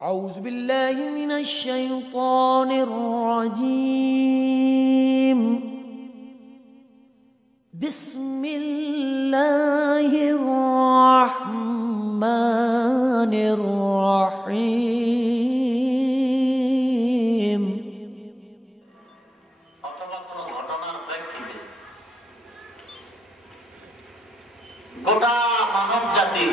أعوذ بالله من الشيطان الرجيم بسم الله الرحمن الرحيم অথবা কোনো ঘটনার প্রেক্ষিতে গোটা মানব জাতির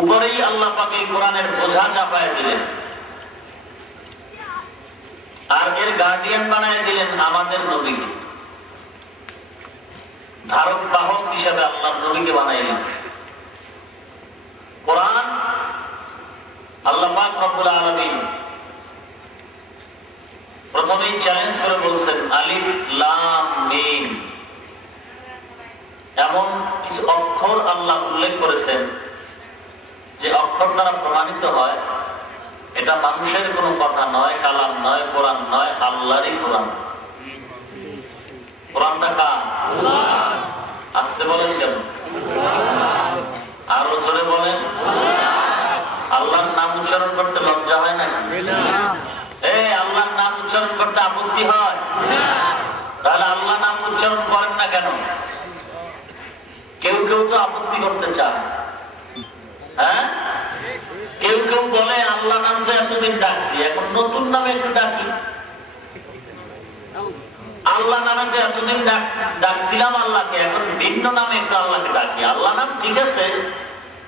উপরেই আল্লাহ পাক এই কোরআনের বোঝা চাপায় দিলেন, আর এর গার্ডিয়ান বানায় দিলেন আমাদের নবীকে। ধারক বাহক হিসেবে আল্লাহ নবীকে বানাইলেন। কোরআন আল্লাহ পাক রব্বুল আলামিন প্রথমেই চ্যালেঞ্জ করে বলছেন আলিফ লাম মিম। এমন কিছু অক্ষর আল্লাহ উল্লেখ করেছেন যে অক্ষর দ্বারা প্রমাণিত হয় এটা মানুষের কোনো কথা নয়, কালাম নয়, কোরআন নয়, আল্লাহরই কোরআন। কোরআনটা কার? আসতে বলেন কেন? আরো জোরে বলেন। আল্লাহর নাম উচ্চারণ করতে লজ্জা হয় না? আল্লাহর নাম উচ্চারণ করতে আপত্তি হয়? তাহলে আল্লাহ নাম উচ্চারণ করেন না কেন? কেউ কেউ তো আপত্তি করতে চায়। হ্যাঁ, কেউ কেউ বলে আল্লাহ নাম তো এতদিন ডাকছি, এখন নতুন নামে একটু ডাকি। আল্লাহ নামে তো এতদিন ডাকছিলাম আল্লাহকে, এখন ভিন্ন নামে একটু আল্লাহকে ডাকি। আল্লাহ নাম ঠিক আছে,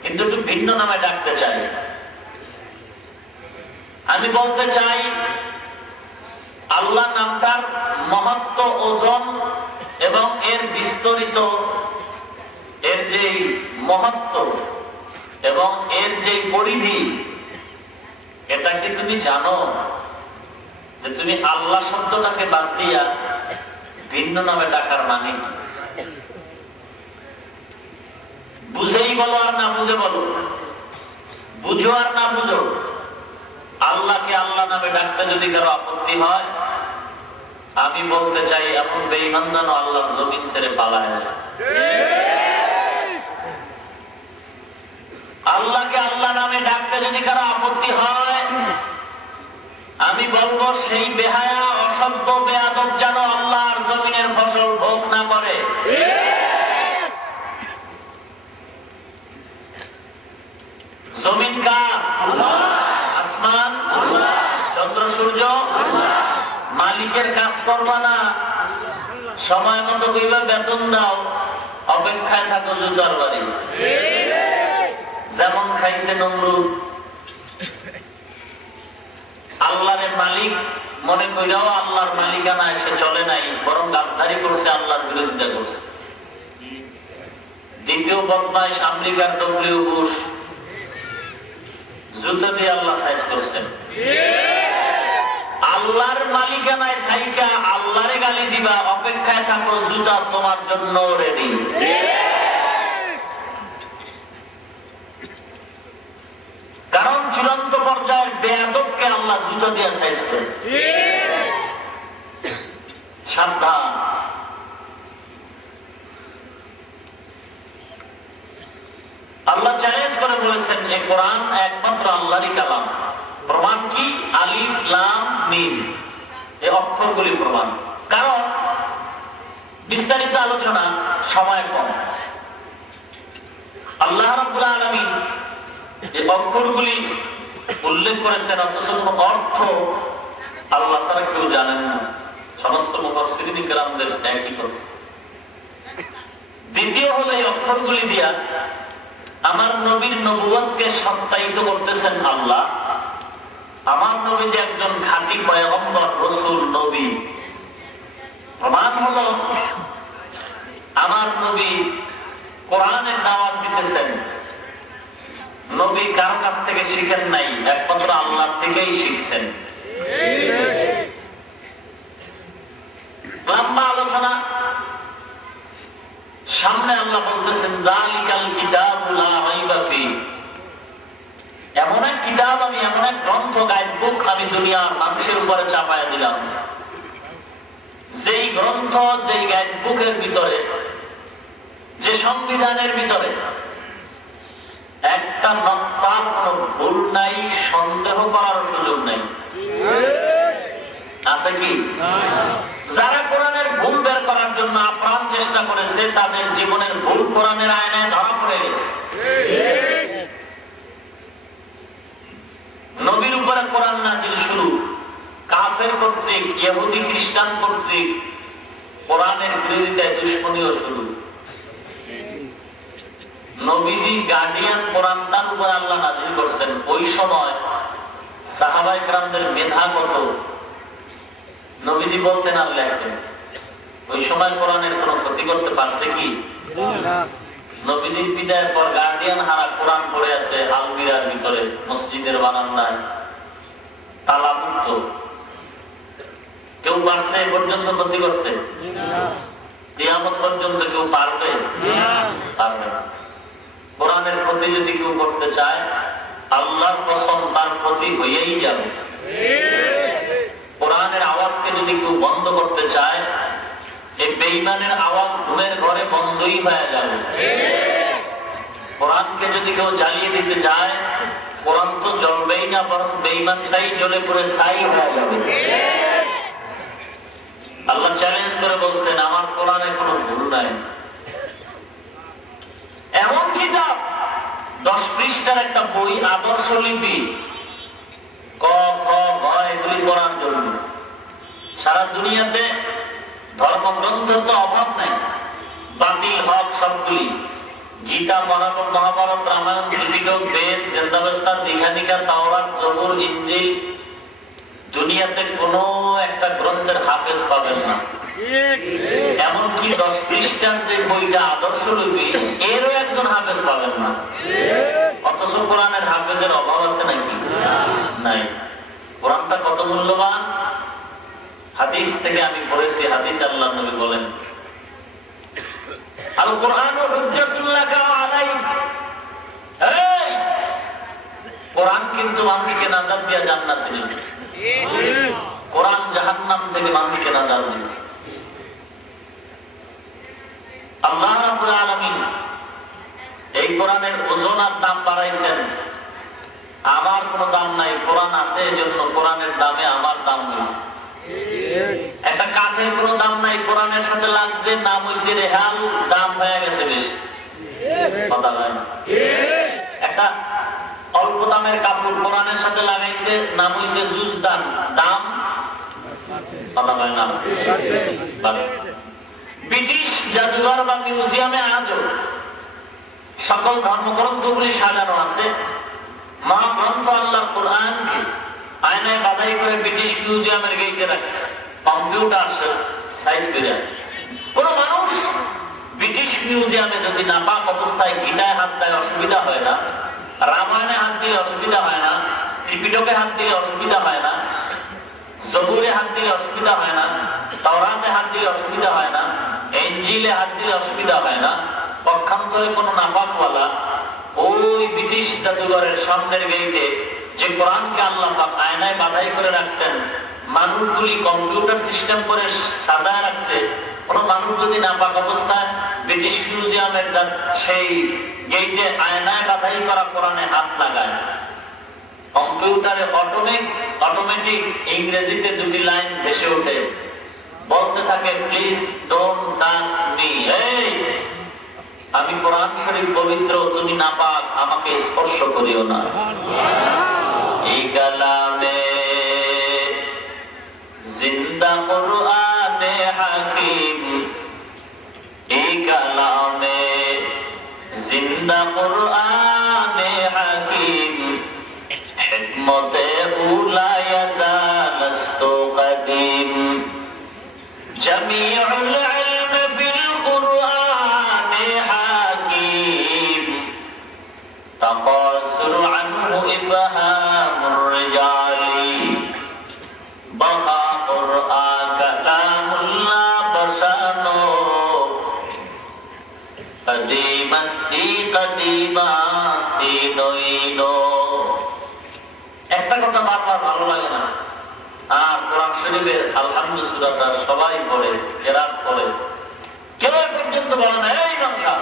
কিন্তু একটু ভিন্ন নামে ডাকতে চাই। আমি বলতে চাই আল্লাহ নামটার মহত্ব, ওজন এবং এর বিস্তরিত, এর যে মহত্ব এবং এর যে পরিধি, এটা কি তুমি জানো যে তুমি আল্লাহ শব্দটাকে বাদ দিয়া ভিন্ন নামে ডাকার মানে? বুঝেই বলো আর না বুঝে বলো, বুঝো আর না বুঝো, আল্লাহকে আল্লাহ নামে ডাকতে যদি কারো আপত্তি হয়, আমি বলতে চাই এমন বেঈমান যেন আল্লাহর জমিন ছেড়ে পালায় যায়। আল্লাহকে আল্লাহ নামে ডাকতে যদি কারো আপত্তি হয়, আমি বলবো সেই বেহায়া, অসভ্য, বেয়াদব যেন আল্লাহর জমিনের ফসল ভোগ না করে। জমিন কার? আসমান, চন্দ্র, সূর্য। মালিকের কাজ করবা না, সময় মতো কইবা বেতন দাও, অপেক্ষায় থাকো জুতার বাড়ি। যেমন খাইছে নমরুদ, আল্লাহর মালিক মনে কইরাও আল্লাহর মালিকানা এসে চলে নাই, বরং গাদ্দারি করছে, আল্লাহর বিরোধিতা করছে। দ্বিতীয় বদমাইশ আমেরিকার ডব্লিউ বুশ, জুতো দিয়ে আল্লাহ সাইজ করছেন। আল্লাহর মালিকানায় থাইকা আল্লাহরে গালি দিবা, অপেক্ষায় থাকো জুতা তোমার জন্য রেডি। কারণ চূড়ান্ত পর্যায়ের বেয়াদবকে আল্লাহ জুতো দিয়ে সাইজ করে। সাবধান। আল্লাহ চ্যালেঞ্জ করে বলেছেন এই কোরআন একমাত্র আল্লাহরই কালাম। প্রমাণ কি? আলিফ লাম মিম, এই অক্ষরগুলি প্রমাণ। কারণ বিস্তারিত আলোচনা, সময় কম। আল্লাহ রাব্বুল আলামিন এই অক্ষরগুলি উল্লেখ করেছেন, অথচ কোন অর্থ আল্লাহ ছাড়া কেউ জানেন না। সমস্ত মুফাসসিরিন কিরামদের একই কথা। দ্বিতীয় হলো এই অক্ষরগুলি দিয়া আমার নবীর নবুয়তকে সত্যায়িত করতেছেন আল্লাহ। আমার নবী যে একজন খাঁটি পয়গম্বর, রাসূল, নবী। প্রমাণ হলো আমার নবী কোরআনের দাওয়াত দিতেছেন। নবী কারো কাছ থেকে শিখেন নাই, একমাত্র আল্লাহ থেকেই শিখছেন। লম্বা আলোচনা। সামনে আল্লাহ বলতেছেন যালিকাল কিতাবু লা রাইবা ফীহ, এমন এক কিতাব আমি, এমন এক গ্রন্থ, গাইড বুক আমি দুনিয়ার মানুষের উপরে চাপায়া দিলাম, যেই গ্রন্থ, যেই গাইড বুকের ভিতরে, যে সংবিধানের ভিতরে একটা নকতাও কোনো ভুল নাই, সন্দেহ করার সুযোগ নাই। আছে কি? যারা কোরআনের ভুল বের করার জন্য আপ্রাণ চেষ্টা করেছে তাদের জীবনের ভুল কোরআনের আয়নায় ধরা পড়ে গেছে। নবীর উপরে কোরআন নাযিল শুরু কাফের কর্তৃক, ইহুদি খ্রিস্টান কর্তৃক কোরআনের বিরোধিতায় দুশ্মনীয় শুরু। নবীজি গার্ডিয়ান কোরআন তার উপর আল্লাহ নাযিল করছেন। ওই সময় সাহাবায়ে কেরামদের মেধা কত, নবীজি বলতেন আর লেখতেন। ওই সময় কোরআনের কোন ক্ষতি করতে পারছে কি? নবীজির বিদায়ের পর গার্ডিয়ান হারা কোরআন পড়ে আছে আলমিরার ভিতরে, মসজিদের বারান্দায় তালাবদ্ধ। কেউ পারছে এ পর্যন্ত ক্ষতি করতে? কিয়ামত পর্যন্ত কেউ পারবে? পারবে না। কোরআনের ক্ষতি যদি কেউ করতে চায়, আল্লাহর কসম তার ক্ষতি হয়েই যাবে। কোরআনের আওয়াজকে যদি কেউ বন্ধ করতে চায়, এই বেঈমানের আওয়াজ ঘুমের ঘরে বন্ধই হয়ে যাবে। কোরআনকে যদি কেউ জ্বালিয়ে দিতে চায়, কোরআন তো জ্বলবেই না, বরং বেঈমানটাই জ্বলে পড়ে ছাই হয়ে যাবে। আল্লাহ চ্যালেঞ্জ করে বলছেন, আমার কোরআনে কোনো ভুল নাই। এমন কিতাব 10 পৃষ্ঠার একটা বই, আদর্শ লিপি, ক খ গ এগুলি পড়ার জন্য। সারা দুনিয়াতে ধর্মগ্রন্থের তো অভাব নাই, বাতিল হক সবগুলি। গীতা, মহাভারত, রামায়ণ, ত্রিপিটক, বেদ, জেন্দাবেস্তা, দীঘানিকা, তাওরাত, জবুর, ইনজিল, দুনিয়াতে কোন একটা গ্রন্থের হাফেজ পাবেন না। এমনকি 10 পৃষ্ঠার যে বইটা আদর্শ লিপি, এরও একজন হাফেজ পাবেন না। অথচ কোরআনের হাফেজের অভাব আছে নাকি? নাই। কোরআনটা কত মূল্যবান। হাদিস থেকে আমি পড়েছি, হাদিস আল্লাহ নবী বলেন, আল কোরআন হুজ্জাতুল লাকা ওয়া আলাইক। এই কোরআন কিন্তু মানুষকে নাজাত দিয়ে জান্নাতে নিবে। কোরআন জাহান্নাম থেকে মানুষকে নাজাত দিবে। আল্লাহ রাব্বুল আলামিন এই কোরআনের ওজন আর দাম বাড়াইছেন। আমার কোনো দাম নাই, কোরআন আছে, এজন্য কোরআনের দামে আমার দাম হয়েছে। একটা কাঠের কোনো দাম নাই, কোরআনের সাথে লাগছে, নাম হয়েছে রেহাল, দাম হয়ে গেছে বেশি। কথা নাই। একটা অল্প দামের কাপড় কোরআনের সাথে লাগাইছে, নাম হয়েছে জুজদান, দাম কথা হয় না। ব্রিটিশ জাদুঘর বা মিউজিয়ামে আজও সকল ধর্মগ্রন্থগুলি সাজানো আছে। মহাগ্রন্থ আল্লাহর কোরআনকে আয়নায় বাধাই করে ব্রিটিশ মিউজিয়ামের গেটে রাখছে। কম্পিউটার সাইজ করে কোন মানুষ ব্রিটিশ মিউজিয়ামে যদি নাপাক অবস্থায় গীতায় হাত দেয় অসুবিধা হয় না, রামায়ণে হাত দিলে অসুবিধা হয় না, ত্রিপিটকে হাত দিলে অসুবিধা হয় না, জবুরে হাত দিলে অসুবিধা হয় না, তাওরাতে হাত দিলে অসুবিধা হয় না, ইনজিলে হাত দিলে অসুবিধা হয় না। পক্ষান্তরে কোন নাপাকওয়ালা ওই ব্রিটিশ জাদুঘরের সামনের গেটে যে কোরআনকে আল্লাহ পাক আয়নায় বাধাই করে রাখছেন, মানুষগুলি কম্পিউটার সিস্টেম করে সাজায় রাখছে, কোন মানুষ যদি নাপাক অবস্থায় ব্রিটিশ মিউজিয়ামের সেই গেটে আয়নায় বাধাই করা কোরআনে হাত লাগায়, কম্পিউটারে অটোমেটিক ইংরেজিতে 2টি লাইন ভেসে ওঠে, বলতে থাকে, প্লিজ ডোন্ট টাচ মি। এই আমি কোরআন শরীফ পবিত্র, তুমি নাপাক, আমাকে স্পর্শ করিও না। এই কালামে জিন্দা কুরআনে হাকিম, এই কালামে জিন্দা কুরআনে হাকিম, হিকমতে উলা ইয়াজালস্তু কদিম, জামিউল ইলম ফিল কুরআনে হাকিম, তাকাসুর আনহু ইফহামুর রিজালি, বাহা কুরআন কালামুল্লাহ বাসানো, কদিমাস্তি কদিমাস্তি নইনো। একটা কথা বারবার ভালো লাগে না, আর কোরআন শরীফের আলহামদুলিল্লাহ সূরাটা সবাই পড়ে, কেরাত পড়ে, কেউ পর্যন্ত বলে না, এই নকশা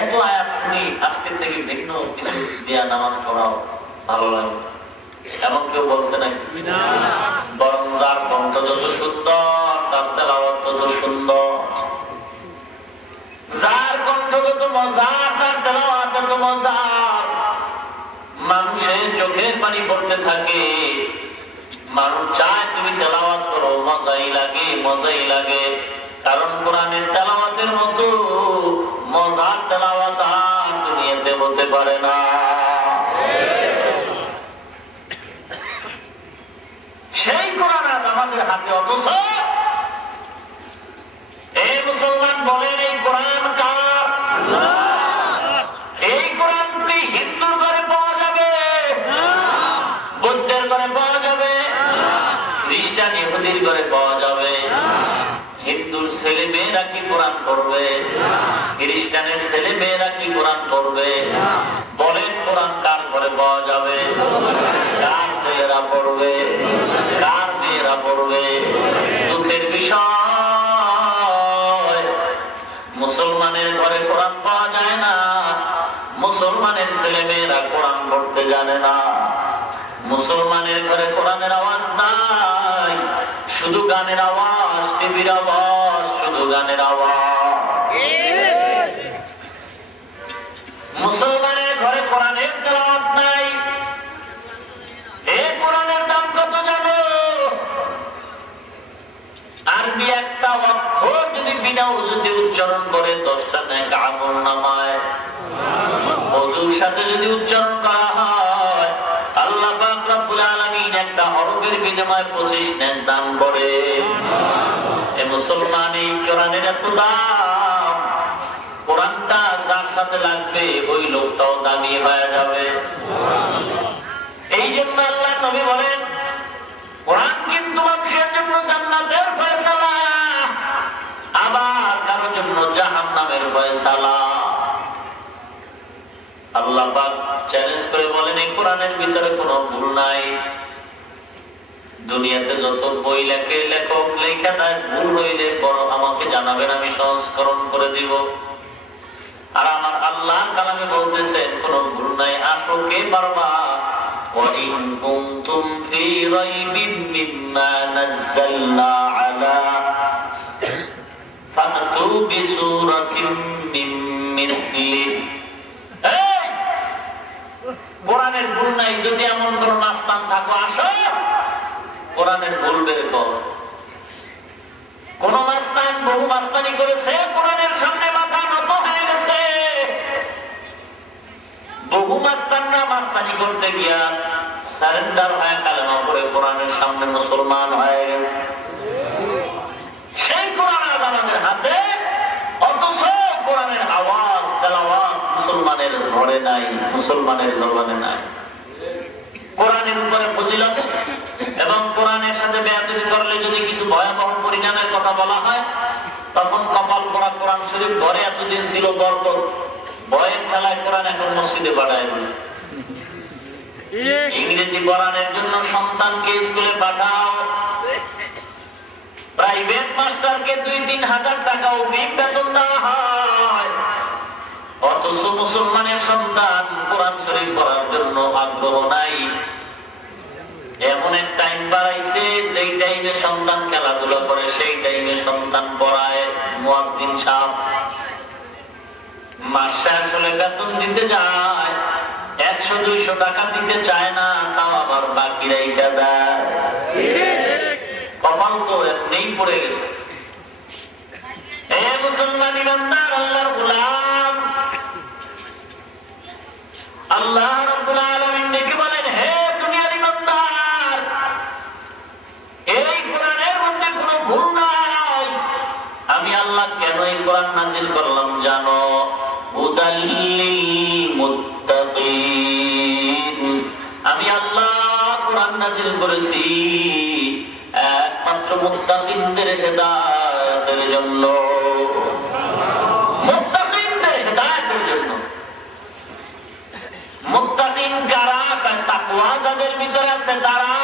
এত আয়াত শুনি আজকে থেকে ভিন্ন কিছু দিয়া নামাজ পড়াও ভালো লাগে এমন কেউ বলছে নাকি? বরং যার কণ্ঠ যত সুন্দর তার তেলাওয়াত তত সুন্দর, যার কণ্ঠ যত মজার তার তেলাওয়াত তত মজার। মানুষের চোখের পানি পড়তে থাকে, মানুষ চায় তুমি তেলাওয়াত করো, মজাই লাগে মজাই লাগে। কারণ কোরআনের তেলাওয়াতের মতো মজার তেলাওয়াত আর দুনিয়াতে হতে পারে না। সেই কোরআন আজ আমাদের হাতে, অথচ এই মুসলমান বলেন এই কোরআন কার? এই কোরআনটি হিন্দুর ঘরে পাওয়া যাবে, বৌদ্ধের ঘরে পাওয়া যাবে, খ্রিস্টান ইহুদির ঘরে পাওয়া যাবে। হিন্দুর ছেলে মেয়েরা কি কোরআন পড়বে? খ্রিস্টানের ছেলে মেয়েরা কি কোরআন পড়বে? বলেন কোরআন কার ঘরে পাওয়া যাবে? কার ছেলেরা পড়বে, কার মেয়েরা পড়বে? দুঃখের বিষয়, মুসলমানের ঘরে কোরআন পাওয়া যায় না, মুসলমানের ছেলে মেয়েরা কোরআন পড়তে জানে না। মুসলমানের ঘরে কোরআনের আওয়াজ নাই, শুধু গানের আওয়াজ, টিভির আওয়াজ, শুধু গানের আওয়াজ। মুসলমানের ঘরে কোরআনের তেলাওয়াত নাই। এই কোরআনের দাম কত জানো? আরবি একটা অক্ষর যদি বিনা ওযুতে উচ্চারণ করে 10টা নেক আমলনামায়, ওযুর সাথে যদি উচ্চারণ করা হয় আল্লাহ পাক রব্বুল আলামিন একটা হরফের বিনিময়ে 25 নেক দান করে। এই মুসলমান এই কোরআনের এত দাম, কোরআনটা যার সাথে লাগবে ওই লোকটাও দামি হয়ে যাবে। এই জন্য আল্লাহ নবী বলেন কোরআন কিন্তু মানুষের জন্য জান্নাতের ফয়সালা, আবার কারোর জন্য জাহান্নামের ফয়সালা। আল্লাহ পাক চ্যালেঞ্জ করে বলেন এই কোরআনের ভিতরে কোনো ভুল নাই। দুনিয়াতে যত বই লেখে লেখক লেখা দেয়, ভুল হইলে বড় আমাকে জানাবেন, আমি সংস্করণ করে দিব। আর আমার আল্লাহ কালামে বলতেছেন কোন ভুল নাই, আসো কে পারবা? وَإِن كُنتُمْ فِي رَيْبٍ مِّمَّا نَزَّلْنَا عَلَى فَأْتُوا بِسُورَةٍ مِّن مِّثْلِهِ। কোরআনের ভুল নাই, যদি এমন কোন নাস্তান থাকো আসো কোরআনের ভুল বের কর। কোন মাস্তান বহু মাস্তানি করেছে, কোরআনের সামনে মাথা নত হয়ে গেছে। বহু মাস্তানরা মাস্তানি করতে গিয়া সারেন্ডার হয়ে কালেমা পড়ে কোরআনের সামনে মুসলমান হয়ে গেছে। সেই কোরআন আজ আমাদের হাতে, অথচ কোরআনের আওয়াজ তেলাওয়াত মুসলমানের ঘরে নাই, মুসলমানের জবানে নাই। কোরআনের উপরে ফজিলত এবং কোরআনের সাথে বেয়াদবি করলে যদি কিছু ভয়াবহ পরিণামের কথা বলা হয়, তখন কপাল পড়া কোরআন শরীফ ঘরে এতদিন ছিল বরকত, ভয়ের খেলায় কোরআন এখন মসজিদে পাঠায় দিয়েছে। ইংরেজি কোরআনের জন্য সন্তানকে স্কুলে পাঠাও, প্রাইভেট মাস্টারকে 2-3 হাজার টাকা অগ্রিম বেতন দেওয়া হয়, অথচ মুসলমানের সন্তান কোরআন শরীফ পড়ার জন্য আগ্রহ নাই। এমন এক টাইম বাড়াইছে, যেই টাইমে সন্তান খেলাধুলা করে সেই টাইমে সন্তান পড়ায় মুয়াজ্জিন সাহেব। মাস শেষ হলে বেতন দিতে যায়, 100-200 টাকা দিতে চায় না, তাও আবার বাকি রেখে দেয়। কপাল তো এমনিই পড়ে গেছে। মুসলমান ইমানদার আল্লাহর গোলাম, আল্লাহ রাব্বুল আলামিন ডেকে বলেন, হে দুনিয়ার ইমানদার, এই কোরআনের মধ্যে কোনো ভুল নাই। আমি আল্লাহ কেন এই কোরআন নাযিল করলাম জানো? হুদাল লিল মুত্তাকিন। আমি আল্লাহ কোরআন নাযিল করেছি একমাত্র মুত্তাকিনদের হেদায়েতের জন্য, মুত্তাকিনদের হেদায়েতের জন্য। মুত্তাকিন কারা? তাকওয়া যাদের ভিতরে আছে তারা।